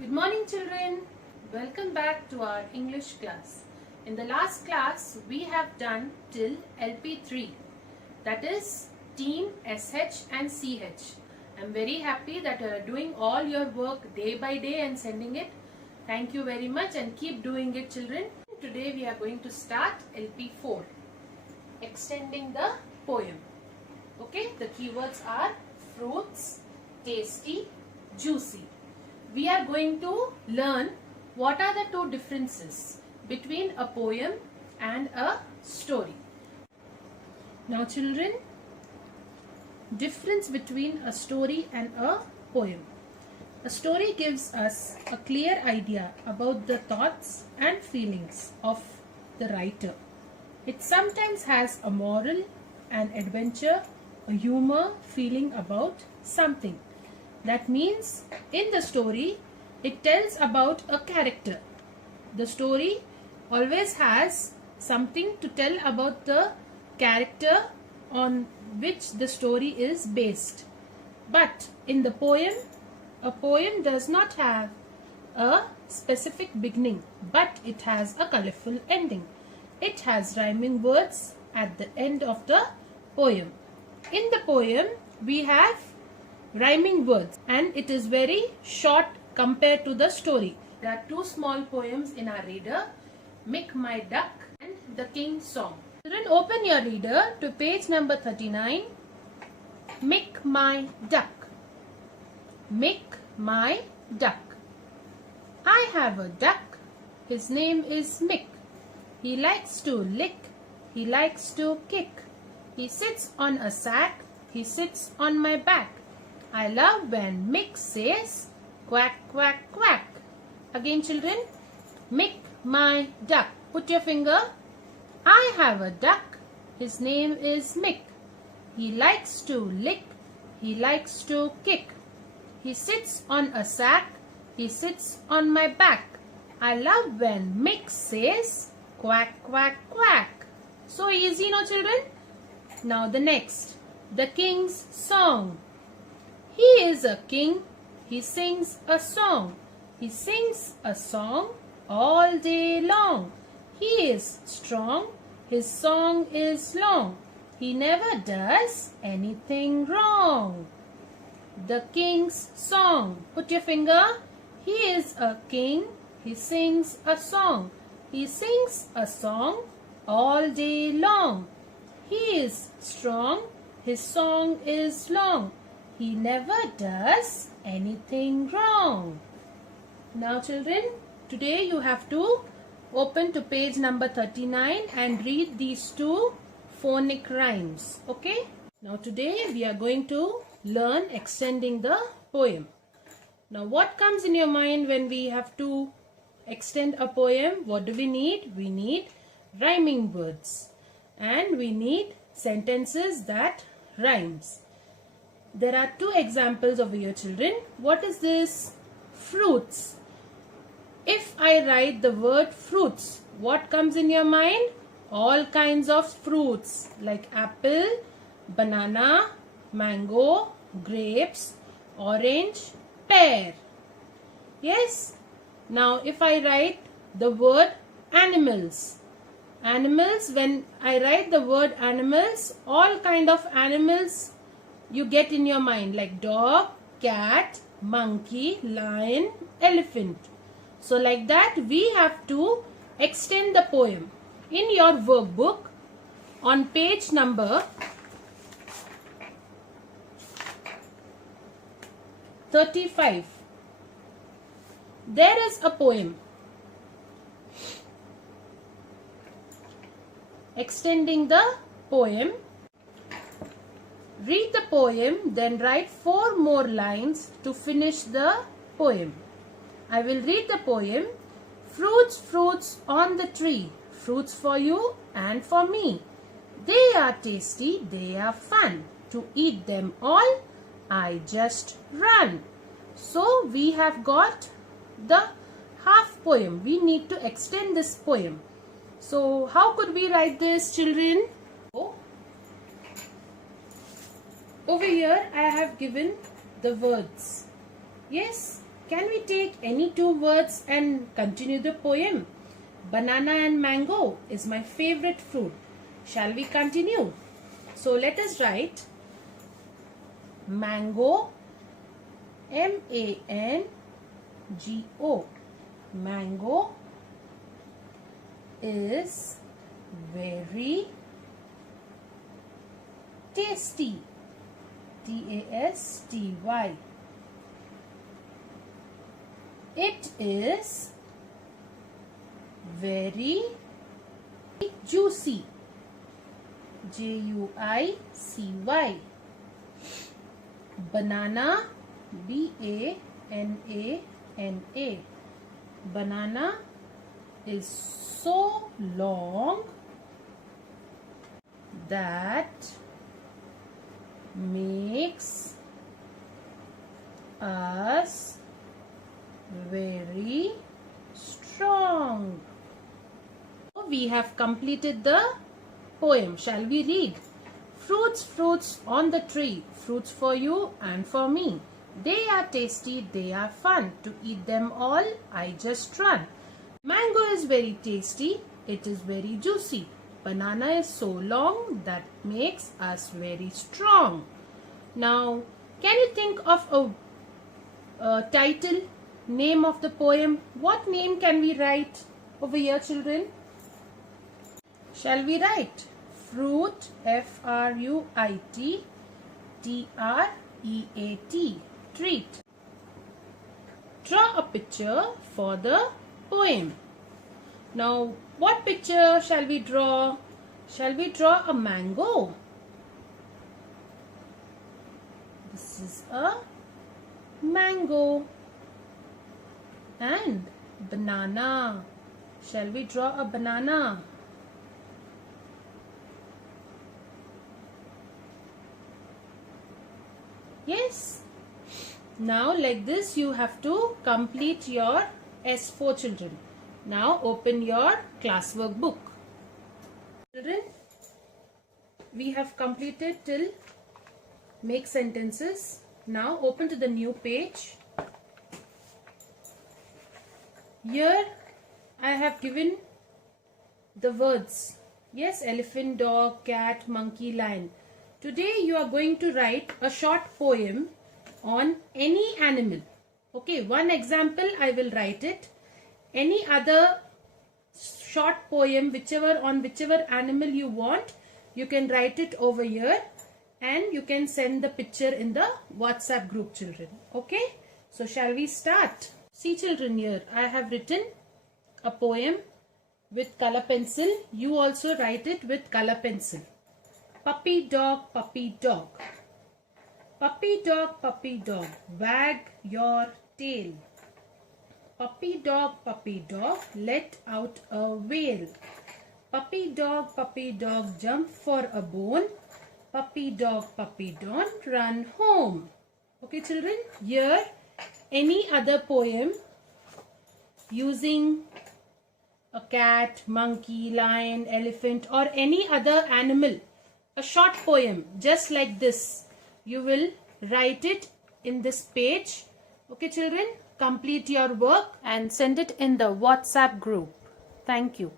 Good morning children. Welcome back to our English class. In the last class we have done till LP3, that is Teen, SH and CH. I am very happy that you are doing all your work day by day and sending it. Thank you very much and keep doing it children. Today we are going to start LP4, extending the poem. Okay, the keywords are fruits, tasty, juicy. We are going to learn what are the two differences between a poem and a story. Now children, difference between a story and a poem. A story gives us a clear idea about the thoughts and feelings of the writer. It sometimes has a moral, an adventure, a humor, feeling about something. That means in the story, it tells about a character. The story always has something to tell about the character on which the story is based. But in the poem, a poem does not have a specific beginning, but it has a colorful ending. It has rhyming words at the end of the poem. In the poem, we have rhyming words and it is very short compared to the story. There are two small poems in our reader, Mick My Duck and The King's Song. Children, open your reader to page number 39. Mick My Duck. Mick my duck. I have a duck. His name is Mick. He likes to lick. He likes to kick. He sits on a sack. He sits on my back. I love when Mick says quack, quack, quack. Again children, Mick my duck. Put your finger. I have a duck. His name is Mick. He likes to lick. He likes to kick. He sits on a sack. He sits on my back. I love when Mick says quack, quack, quack. So easy, no children? Now the next, the King's Song. He is a king. He sings a song. He sings a song all day long. He is strong. His song is long. He never does anything wrong. The King's Song. Put your finger. He is a king. He sings a song. He sings a song all day long. He is strong. His song is long. He never does anything wrong. Now children, today you have to open to page number 39 and read these two phonic rhymes. Okay? Now today we are going to learn extending the poem. Now what comes in your mind when we have to extend a poem? What do we need? We need rhyming words and we need sentences that rhymes. There are two examples over here children. What is this? Fruits. If I write the word fruits, what comes in your mind? All kinds of fruits like apple, banana, mango, grapes, orange, pear. Yes? Now if I write the word animals. Animals, when I write the word animals, all kind of animals you get in your mind like dog, cat, monkey, lion, elephant. So like that we have to extend the poem. In your workbook on page number 35, there is a poem. Extending the poem. Read the poem, then write 4 more lines to finish the poem. I will read the poem. Fruits, fruits on the tree, fruits for you and for me. They are tasty, they are fun. To eat them all, I just run. So we have got the half poem. We need to extend this poem. So how could we write this children? Over here I have given the words. Yes, Can we take any two words and continue the poem? Banana and mango is my favorite fruit. Shall we continue? So let us write mango, M-A-N-G-O. Mango is very tasty. T-A-S-T-Y. It is very juicy. J-U-I-C-Y. Banana, B-A-N-A-N-A. Banana is so long that makes us very strong. We have completed the poem. Shall we read? Fruits, fruits on the tree, fruits for you and for me. They are tasty, they are fun. To eat them all, I just run. Mango is very tasty, it is very juicy. Banana is so long that makes us very strong. Now, can you think of a title, name of the poem? What name can we write over here, children? Shall we write? Fruit, F-R-U-I-T, T-R-E-A-T, treat. Draw a picture for the poem. Now, what picture shall we draw? Shall we draw a mango? This is a mango. And banana. Shall we draw a banana? Yes. Now like this you have to complete your S4, children. Now open your classwork book. Children, we have completed till make sentences. Now open to the new page. Here I have given the words. Yes, elephant, dog, cat, monkey, lion. Today you are going to write a short poem on any animal. Okay, one example I will write it. Any other short poem, whichever animal you want, you can write it over here and you can send the picture in the WhatsApp group, children. Okay, so shall we start? See, children, here I have written a poem with color pencil. You also write it with color pencil. Puppy dog, puppy dog. Puppy dog, wag your tail. Puppy dog, let out a wail. Puppy dog, jump for a bone. Puppy dog, don't run home. Okay, children, here any other poem using a cat, monkey, lion, elephant or any other animal. A short poem just like this. You will write it in this page. Okay, children, complete your work and send it in the WhatsApp group. Thank you.